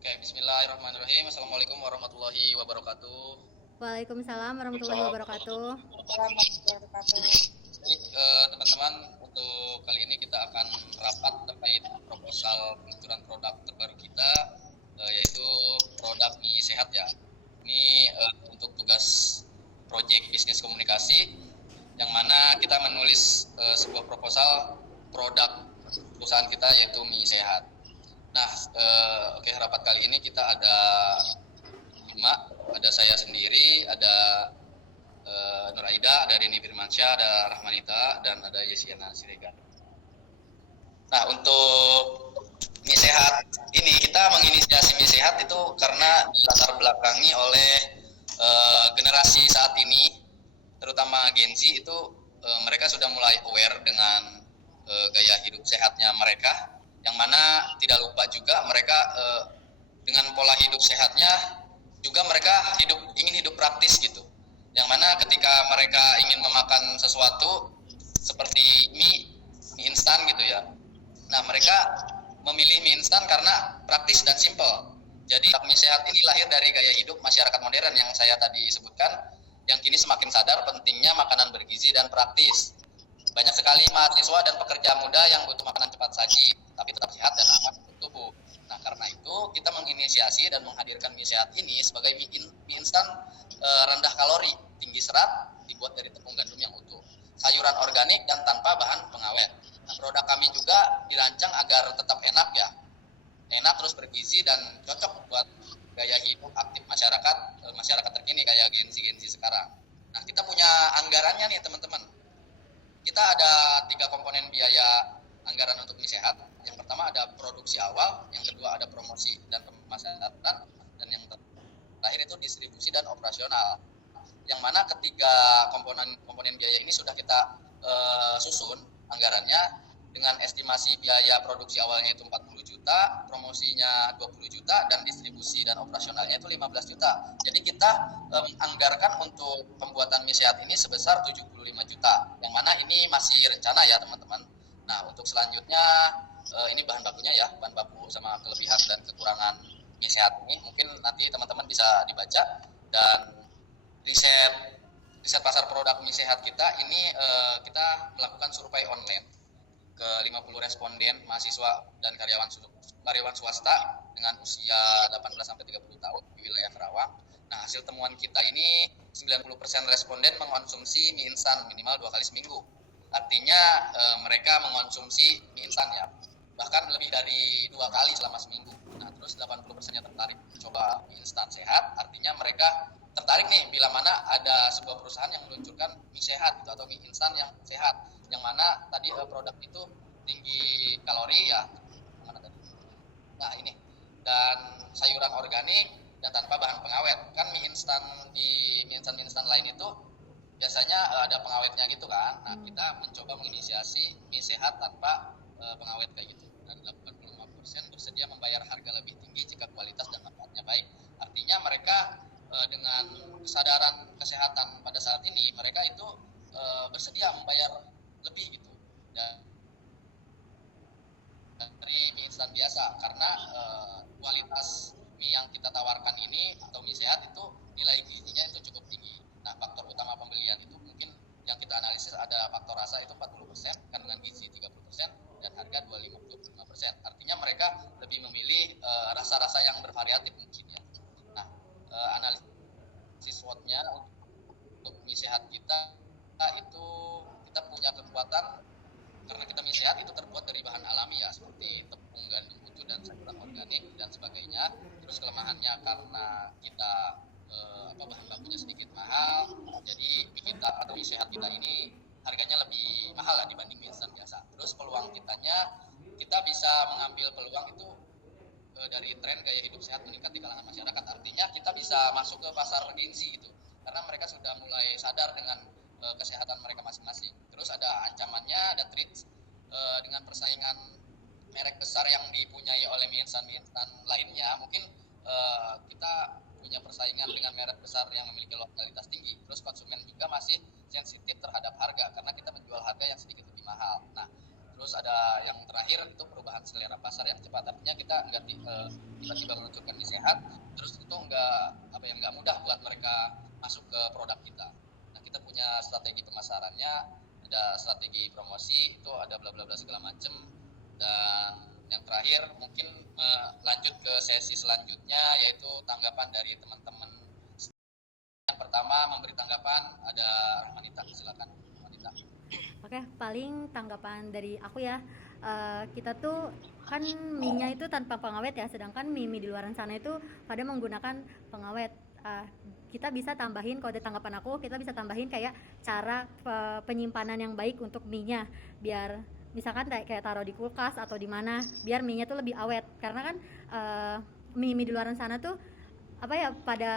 Oke, bismillahirrahmanirrahim. Assalamualaikum warahmatullahi wabarakatuh. Waalaikumsalam warahmatullahi wabarakatuh. Jadi, teman-teman, untuk kali ini kita akan rapat terkait proposal peluncuran produk terbaru kita, yaitu produk mie sehat ya. Ini untuk tugas proyek bisnis komunikasi, yang mana kita menulis sebuah proposal produk perusahaan kita yaitu mie sehat. Nah, oke, rapat kali ini kita ada 5, ada saya sendiri, ada Nur Aida, ada Rini Firmansyah, ada Rahmanita, dan ada Yesiana Siregar. Nah, untuk mie sehat ini, kita menginisiasi mie sehat itu karena dilatar belakangi oleh generasi saat ini, terutama Gen Z itu mereka sudah mulai aware dengan gaya hidup sehatnya mereka, yang mana tidak lupa juga mereka dengan pola hidup sehatnya juga mereka ingin hidup praktis gitu, yang mana ketika mereka ingin memakan sesuatu seperti mie instan gitu ya. Nah, mereka memilih mie instan karena praktis dan simple. Jadi mie sehat ini lahir dari gaya hidup masyarakat modern yang saya tadi sebutkan, yang kini semakin sadar pentingnya makanan bergizi dan praktis. Banyak sekali mahasiswa dan pekerja muda yang butuh makanan cepat saji, tapi tetap sehat dan aman untuk tubuh. Nah, karena itu kita menginisiasi dan menghadirkan mie sehat ini sebagai mie instan rendah kalori, tinggi serat, dibuat dari tepung gandum yang utuh, sayuran organik dan tanpa bahan pengawet. Nah, produk kami juga dirancang agar tetap enak ya, enak terus bergizi dan cocok buat gaya hidup aktif masyarakat terkini kayak Gen Z sekarang. Nah, kita punya anggarannya nih teman-teman. Kita ada 3 komponen biaya anggaran untuk mie sehat. Yang pertama ada produksi awal, yang kedua ada promosi dan pemasaran, dan yang terakhir itu distribusi dan operasional. Yang mana ketiga komponen biaya ini sudah kita susun anggarannya dengan estimasi biaya produksi awalnya itu 40 juta, promosinya 20 juta, dan distribusi dan operasionalnya itu 15 juta. Jadi kita menganggarkan untuk pembuatan mie sehat ini sebesar 75 juta, yang mana ini masih rencana ya teman-teman. Nah, untuk selanjutnya ini bahan bakunya ya, bahan baku sama kelebihan dan kekurangan mie sehat ini mungkin nanti teman-teman bisa dibaca. Dan riset pasar produk mie sehat kita ini kita melakukan survei online ke 50 responden mahasiswa dan karyawan swasta dengan usia 18 sampai 30 tahun di wilayah Karawang. Nah, hasil temuan kita ini 90% responden mengkonsumsi mie instan minimal 2 kali seminggu. Artinya mereka mengkonsumsi mie instan ya, bahkan lebih dari 2 kali selama seminggu. Nah, terus 80%-nya tertarik coba mie instan sehat, artinya mereka tertarik nih bila mana ada sebuah perusahaan yang meluncurkan mie sehat gitu, atau mie instan yang sehat, yang mana tadi produk itu tinggi kalori ya, mana tadi. Nah, ini dan sayuran organik dan tanpa bahan pengawet. Kan mie instan di mie instan lain itu biasanya ada pengawetnya gitu kan. Nah, kita mencoba menginisiasi mie sehat tanpa pengawet kayak gitu. Dan 85% bersedia membayar harga lebih tinggi jika kualitas dan manfaatnya baik. Artinya mereka dengan kesadaran kesehatan pada saat ini, mereka itu bersedia membayar lebih gitu dari mie instan biasa, karena kualitas mie yang kita tawarkan ini atau mie sehat itu nilai gizinya itu cukup tinggi. Nah, faktor utama pembelian itu mungkin yang kita analisis ada faktor rasa itu 40%, kandungan gizi 30%, dan harga 25%. Artinya mereka lebih memilih rasa-rasa yang bervariatif mungkin ya. Nah, analisis SWOT-nya untuk mie sehat kita itu kita punya kekuatan karena kita mie sehat itu terbuat dari bahan alami ya, seperti tepung gandum utuh dan sayuran organik dan sebagainya. Terus kelemahannya karena kita bahan bakunya sedikit mahal, jadi mie kita atau mie sehat kita ini harganya lebih mahal lah dibanding mie instan biasa. Terus peluang kita bisa mengambil peluang itu dari tren gaya hidup sehat meningkat di kalangan masyarakat. Artinya kita bisa masuk ke pasar Gen Z gitu, karena mereka sudah mulai sadar dengan kesehatan mereka masing-masing. Terus ada ancamannya, ada threats dengan persaingan merek besar yang dipunyai oleh mie instan lainnya. Mungkin kita punya persaingan dengan merek besar yang memiliki loyalitas tinggi. Terus konsumen juga masih sensitif terhadap harga karena kita menjual harga yang sedikit lebih mahal. Nah, Terus ada yang terakhir itu perubahan selera pasar yang cepat. Artinya kita nggak tiba-tiba meluncurkan mie sehat, terus itu nggak mudah buat mereka masuk ke produk kita. Nah, kita punya strategi pemasarannya, ada strategi promosi, itu ada bla bla bla segala macam. Dan yang terakhir mungkin lanjut ke sesi selanjutnya, yaitu tanggapan dari teman-teman. Yang pertama memberi tanggapan ada Rahmanita, silakan Rahmanita. Oke, paling tanggapan dari aku ya, kita tuh kan mie-nya itu tanpa pengawet ya, sedangkan mie di luar sana itu pada menggunakan pengawet. Kita bisa tambahin, kalau ada tanggapan aku, kita bisa tambahin kayak cara penyimpanan yang baik untuk mie-nya, biar misalkan kayak taruh di kulkas atau di mana, biar mie-nya tuh lebih awet. Karena kan mie di luar sana tuh apa ya, pada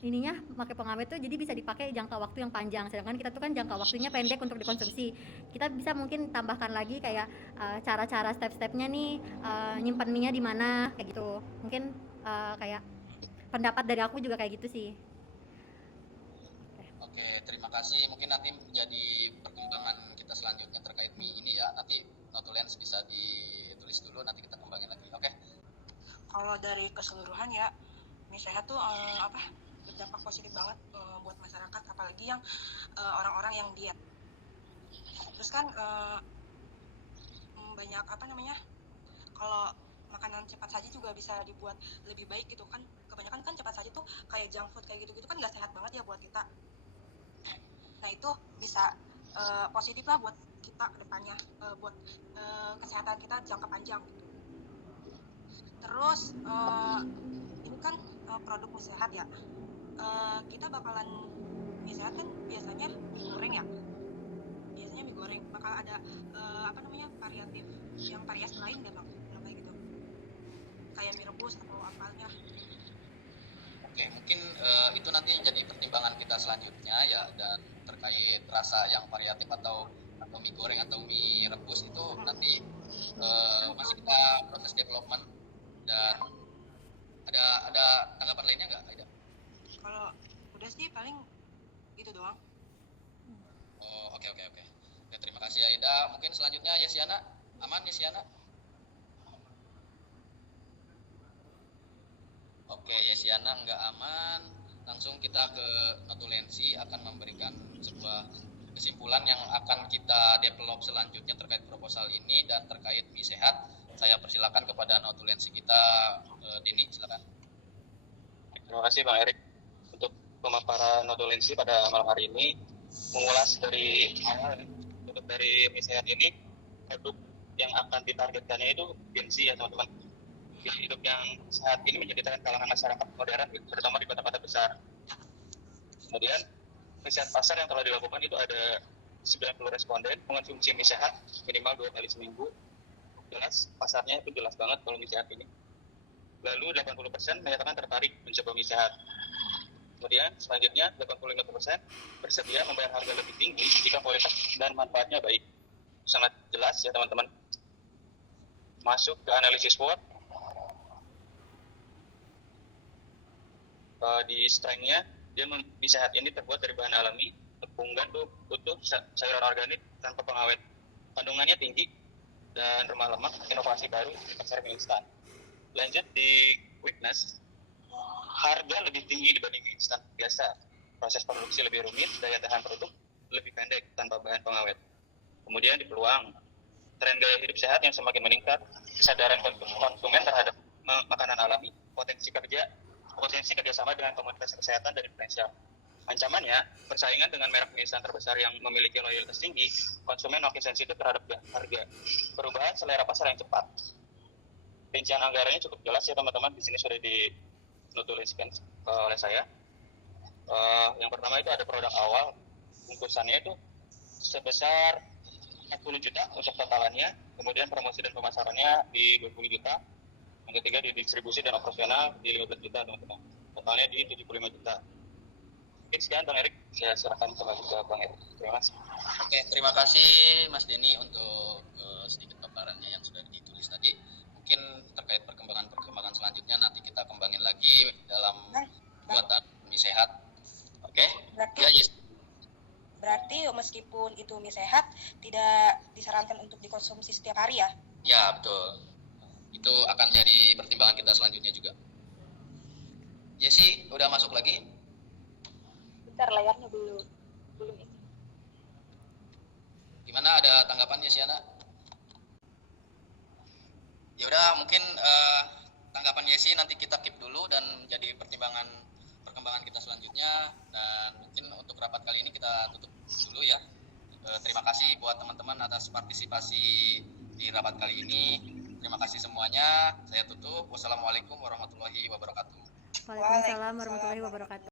ininya pakai pengawet tuh jadi bisa dipakai jangka waktu yang panjang, sedangkan kita tuh kan jangka waktunya pendek untuk dikonsumsi. Kita bisa mungkin tambahkan lagi kayak cara-cara step-stepnya nih, nyimpan mie-nya di mana kayak gitu. Mungkin kayak pendapat dari aku juga kayak gitu sih. Oke, terima kasih. Mungkin nanti menjadi perkembangan kita selanjutnya terkait mie ini ya. Nanti Notulens bisa ditulis dulu, nanti kita kembangin lagi. Oke. Kalau dari keseluruhan ya, mie sehat tuh berdampak positif banget buat masyarakat, apalagi yang orang-orang yang diet. Terus kan banyak kalau makanan cepat saji juga bisa dibuat lebih baik gitu kan. Kebanyakan kan cepat saji tuh kayak junk food kayak gitu-gitu kan nggak sehat banget ya buat kita. Nah itu bisa positif lah buat kita ke depannya, buat kesehatan kita jangka panjang gitu. Terus ini kan produk mie sehat ya, kita bakalan mie sehat kan biasanya mie goreng ya, mie goreng bakal ada variatif yang variasi lain nggak bang, kayak gitu, kayak mie rebus atau apanya. Oke, mungkin itu nanti jadi pertimbangan kita selanjutnya ya. Dan terkait rasa yang variatif atau mie goreng atau mie rebus itu nanti masih kita proses development. Dan ada tanggapan lainnya nggak, Aida? Kalau udah sih paling gitu doang. Oh, oke. Ya, terima kasih Aida. Mungkin selanjutnya Yesiana. Aman Yesiana? Oke, Yesiana nggak aman. Langsung kita ke Notulensi akan memberikan sebuah kesimpulan yang akan kita develop selanjutnya terkait proposal ini dan terkait mie sehat. Saya persilakan kepada Notulensi kita, Dini, silakan. Terima kasih Bang Erik untuk pemaparan Notulensi pada malam hari ini. Mengulas dari awal untuk dari mie sehat ini, produk yang akan ditargetkannya itu Gen Z ya teman-teman. Hidup yang sehat ini menjadikan kalangan masyarakat modern, terutama di kota-kota besar. Kemudian riset pasar yang telah dilakukan itu ada 90 responden mengonsumsi mie sehat minimal 2 kali seminggu. Jelas pasarnya itu jelas banget kalau mie sehat ini. Lalu 80% menyatakan tertarik mencoba mie sehat. Kemudian selanjutnya 85% bersedia membayar harga lebih tinggi jika kualitas dan manfaatnya baik. Sangat jelas ya teman-teman. Masuk ke analisis SWOT. Di strength-nya, mie sehat ini terbuat dari bahan alami, tepung gandum, utuh, sayuran organik tanpa pengawet. Kandungannya tinggi dan remah lemak, inovasi baru di pasar mie instan. Lanjut di weakness, harga lebih tinggi dibanding mie instan biasa. Proses produksi lebih rumit, daya tahan produk lebih pendek tanpa bahan pengawet. Kemudian di peluang, tren gaya hidup sehat yang semakin meningkat, kesadaran konsumen terhadap makanan alami, potensi kerjasama dengan komunitas kesehatan dan diferensial. Ancamannya, persaingan dengan merek mie instan terbesar yang memiliki loyalitas tinggi, konsumen makin sensitif terhadap harga. Perubahan selera pasar yang cepat. Rincian anggarannya cukup jelas ya teman-teman, di sini sudah dituliskan oleh saya. Yang pertama itu ada produk awal, bungkusannya itu sebesar 40 juta untuk totalannya, kemudian promosi dan pemasarannya di 20 juta, yang ketiga di distribusi dan operasional di 15 juta teman-teman, totalnya di 75 juta. Mungkin sekian Bang Erik, saya serahkan kembali ke Bang Erik. Terima kasih. Oke, terima kasih Mas Denny untuk sedikit paparannya yang sudah ditulis tadi. Mungkin terkait perkembangan selanjutnya nanti kita kembangin lagi dalam buatan mie sehat. Oke? Berarti, ya, yes. Berarti meskipun meskipun itu mie sehat, tidak disarankan untuk dikonsumsi setiap hari ya. Ya, betul. Itu akan jadi pertimbangan kita selanjutnya juga. Jesse, udah masuk lagi? Bentar, layarnya belum ini. Gimana, ada tanggapan Yesiana? Ya udah, mungkin tanggapan Yesi nanti kita keep dulu dan jadi perkembangan kita selanjutnya. Dan mungkin untuk rapat kali ini kita tutup dulu ya. Terima kasih buat teman-teman atas partisipasi di rapat kali ini. Terima kasih semuanya. Saya tutup. Wassalamualaikum warahmatullahi wabarakatuh. Waalaikumsalam warahmatullahi wabarakatuh.